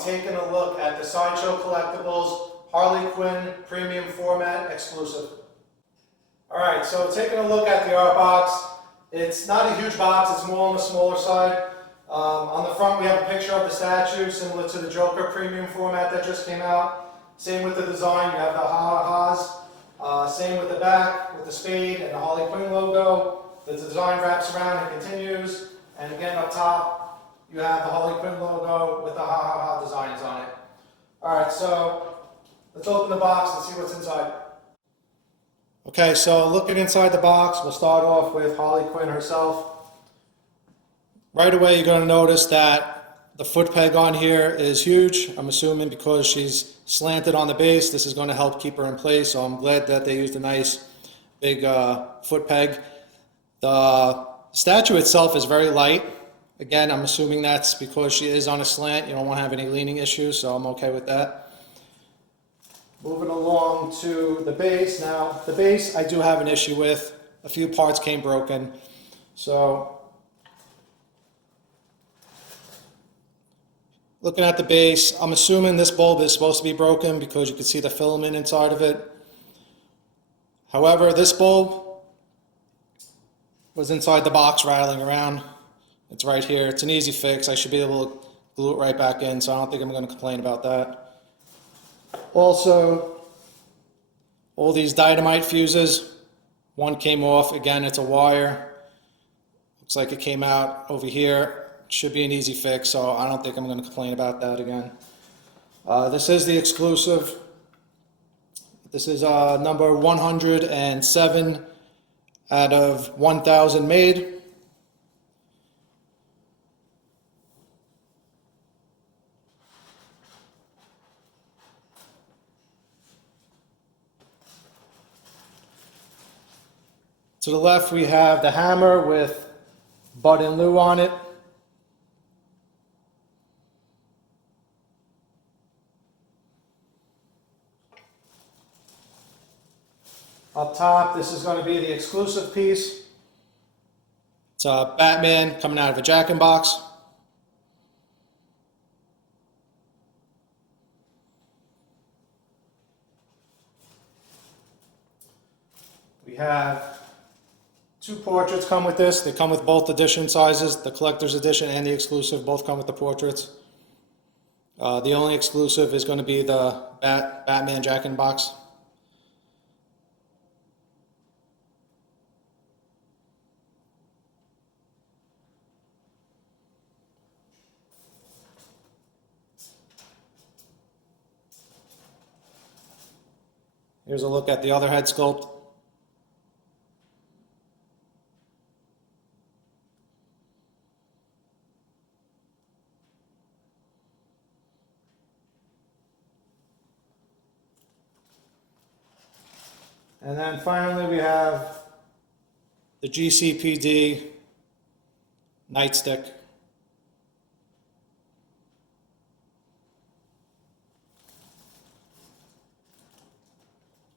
I'm taking a look at the Sideshow Collectibles Harley Quinn Premium Format Exclusive. Alright, so taking a look at the art box. It's not a huge box, it's more on the smaller side. On the front we have a picture of the statue, similar to the Joker Premium Format that just came out. Same with the design, you have the ha-has. Same with the back, with the spade and the Harley Quinn logo. The design wraps around and continues. And again up top, you have the Harley Quinn logo with the ha-ha-ha designs on it. Alright, so let's open the box and see what's inside. Okay, so looking inside the box, we'll start off with Harley Quinn herself. Right away you're going to notice that the foot peg on here is huge. I'm assuming because she's slanted on the base, this is going to help keep her in place, so I'm glad that they used a nice big foot peg. The statue itself is very light. Again, I'm assuming that's because she is on a slant. You don't want to have any leaning issues, so I'm okay with that. Moving along to the base. Now, the base I do have an issue with. A few parts came broken. So, looking at the base, I'm assuming this bulb is supposed to be broken because you can see the filament inside of it. However, this bulb was inside the box rattling around. It's right here. It's an easy fix. I should be able to glue it right back in, so I don't think I'm going to complain about that. Also, all these dynamite fuses, one came off. Again, it's a wire. Looks like it came out over here. Should be an easy fix, so I don't think I'm going to complain about that again. This is the exclusive. This is number 107 out of 1,000 made. To the left we have the hammer with Bud and Lou on it. Up top, this is going to be the exclusive piece. It's a Batman coming out of a Jack-in-Box. We have two portraits come with this. They come with both edition sizes. The collector's edition and the exclusive both come with the portraits. The only exclusive is going to be the Batman Jack-in-Box. Here's a look at the other head sculpt. And then finally we have the GCPD nightstick.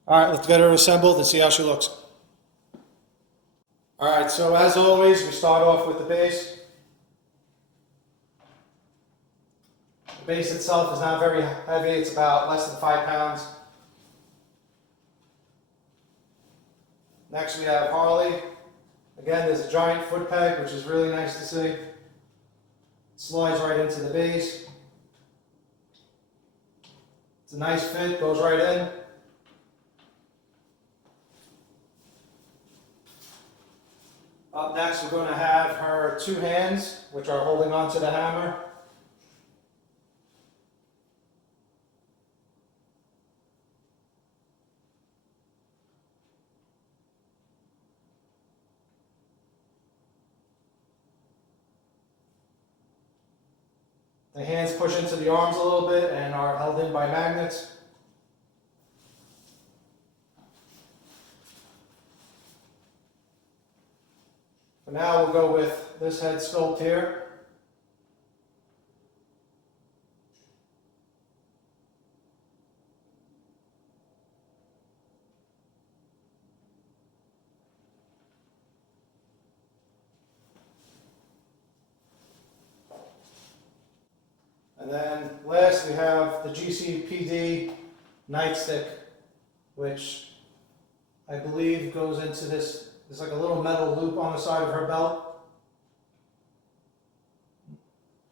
Alright, let's get her assembled and see how she looks. Alright, so as always, we start off with the base. The base itself is not very heavy, it's about less than 5 pounds. Next we have Harley. Again, there's a giant foot peg, which is really nice to see. It slides right into the base. It's a nice fit, goes right in. Up next, we're going to have her two hands, which are holding onto the hammer. The hands push into the arms a little bit and are held in by magnets. For now, we'll go with this head sculpt here. then last we have the GCPD nightstick, which I believe goes into this. There's like a little metal loop on the side of her belt.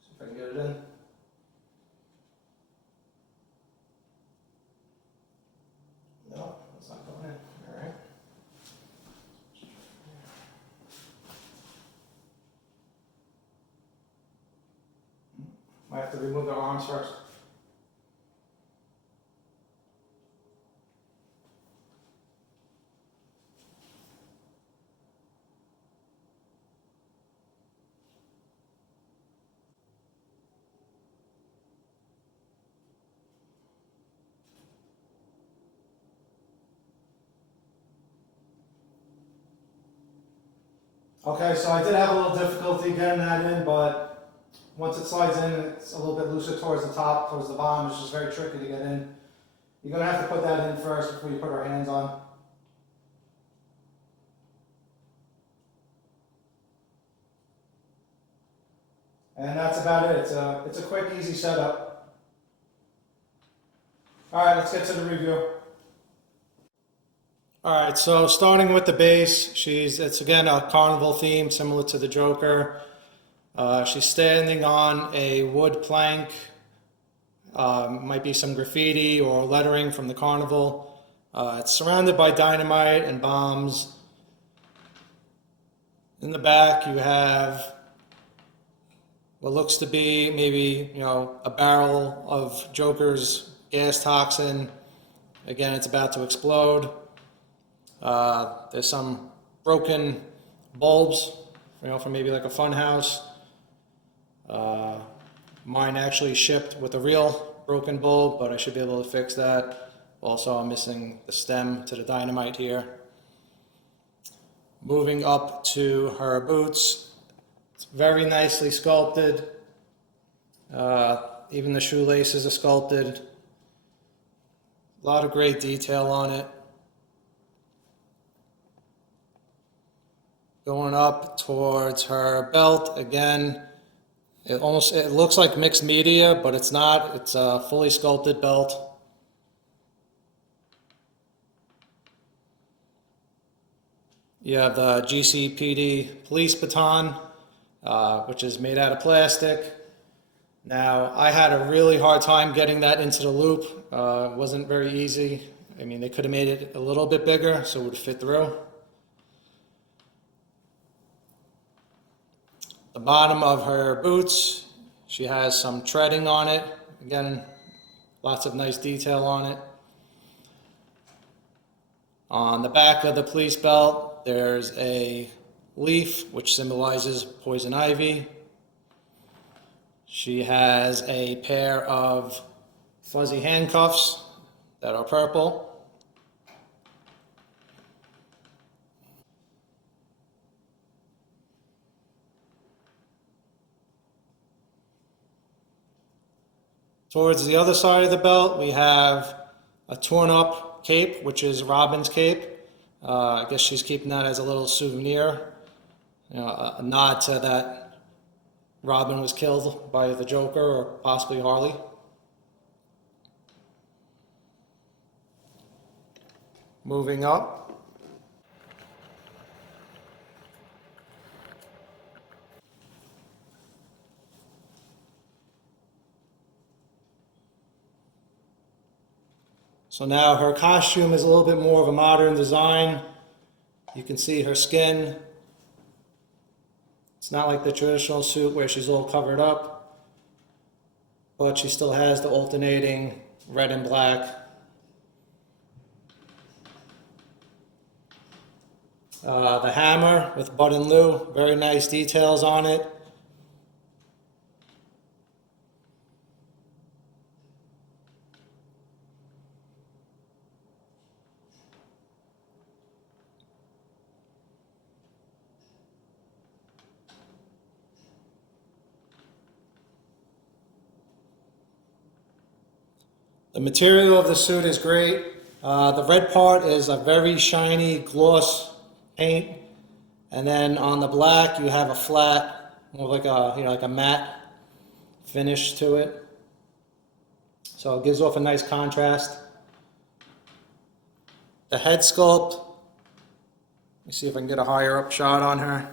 See if I can get it in. No, it's not going in. All right. Might have to remove the arms first. Okay, so I did have a little difficulty getting that in, but once it slides in, it's a little bit looser towards the top, towards the bottom. It's just very tricky to get in. You're going to have to put that in first before you put our hands on. And that's about it. It's a quick, easy setup. All right, let's get to the review. All right, so starting with the base, it's again a carnival theme similar to the Joker. She's standing on a wood plank. Might be some graffiti or lettering from the carnival. It's surrounded by dynamite and bombs. In the back, you have what looks to be maybe, a barrel of Joker's gas toxin. Again, it's about to explode. There's some broken bulbs, from maybe like a fun house. Mine actually shipped with a real broken bulb, but I should be able to fix that. Also, I'm missing the stem to the dynamite here. Moving up to her boots, it's very nicely sculpted. Even the shoelaces are sculpted. A lot of great detail on it. Going up towards her belt, again, it looks like mixed media, but it's not. It's a fully sculpted belt. You have the GCPD police baton, which is made out of plastic. Now, I had a really hard time getting that into the loop. It wasn't very easy. I mean, they could have made it a little bit bigger so it would fit through. The bottom of her boots, she has some treading on it. Again, lots of nice detail on it. On the back of the police belt, there's a leaf which symbolizes poison ivy. She has a pair of fuzzy handcuffs that are purple. Towards the other side of the belt, we have a torn up cape, which is Robin's cape. I guess she's keeping that as a little souvenir, a nod to that Robin was killed by the Joker or possibly Harley. Moving up. So now her costume is a little bit more of a modern design. You can see her skin. It's not like the traditional suit where she's all covered up, but she still has the alternating red and black. The hammer with Bud and Lou, very nice details on it. The material of the suit is great. The red part is a very shiny gloss paint, and then on the black you have a flat, more like a like a matte finish to it. So it gives off a nice contrast. The head sculpt, let me see if I can get a higher up shot on her.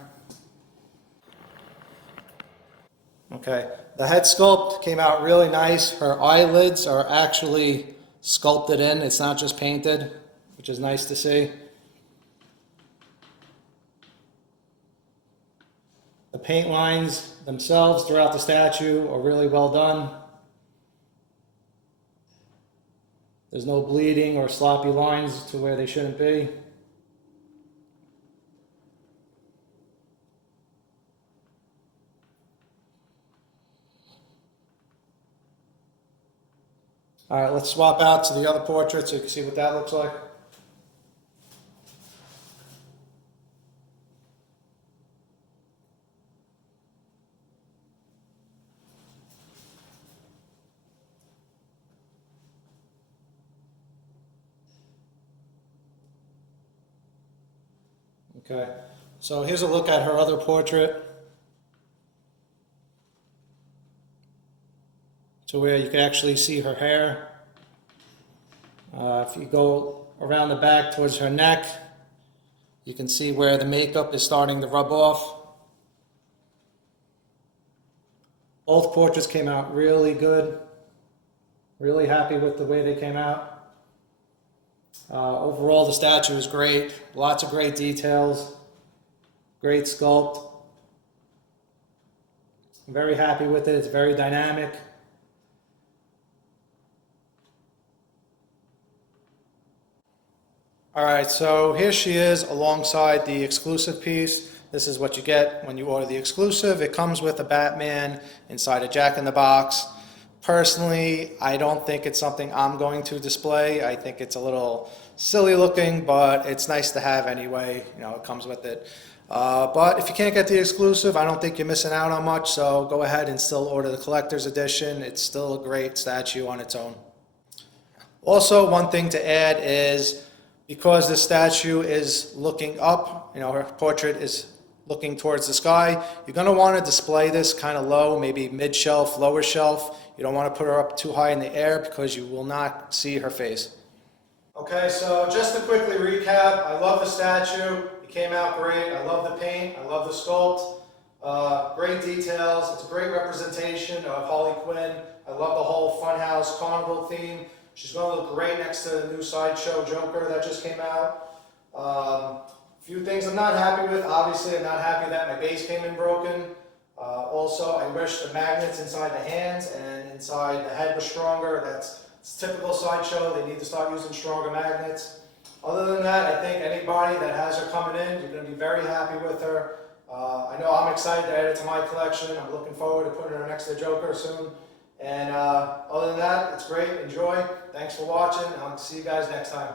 Okay, the head sculpt came out really nice. Her eyelids are actually sculpted in, it's not just painted, which is nice to see. The paint lines themselves throughout the statue are really well done. There's no bleeding or sloppy lines to where they shouldn't be. All right, let's swap out to the other portrait so you can see what that looks like. Okay, so here's a look at her other portrait, to where you can actually see her hair. If you go around the back towards her neck, you can see where the makeup is starting to rub off. Both portraits came out really good. Really happy with the way they came out. Overall, the statue is great. Lots of great details. Great sculpt. I'm very happy with it. It's very dynamic. Alright, so here she is alongside the exclusive piece. This is what you get when you order the exclusive. It comes with a Batman inside a Jack-in-the-Box. Personally, I don't think it's something I'm going to display. I think it's a little silly looking, but it's nice to have anyway. You know, it comes with it. But if you can't get the exclusive, I don't think you're missing out on much, so go ahead and still order the collector's edition. It's still a great statue on its own. Also, one thing to add is, because this statue is looking up, you know, her portrait is looking towards the sky, you're going to want to display this kind of low, maybe mid-shelf, lower shelf. You don't want to put her up too high in the air because you will not see her face. Okay, so just to quickly recap, I love the statue. It came out great. I love the paint. I love the sculpt. Great details. It's a great representation of Harley Quinn. I love the whole funhouse carnival theme. She's going to look great next to the new Sideshow Joker that just came out. A few things I'm not happy with. Obviously, I'm not happy that my base came in broken. Also, I wish the magnets inside the hands and inside the head were stronger. It's typical Sideshow. They need to start using stronger magnets. Other than that, I think anybody that has her coming in, you're going to be very happy with her. I know I'm excited to add it to my collection. I'm looking forward to putting her next to the Joker soon. And other than that, it's great. Enjoy. Thanks for watching. I'll see you guys next time.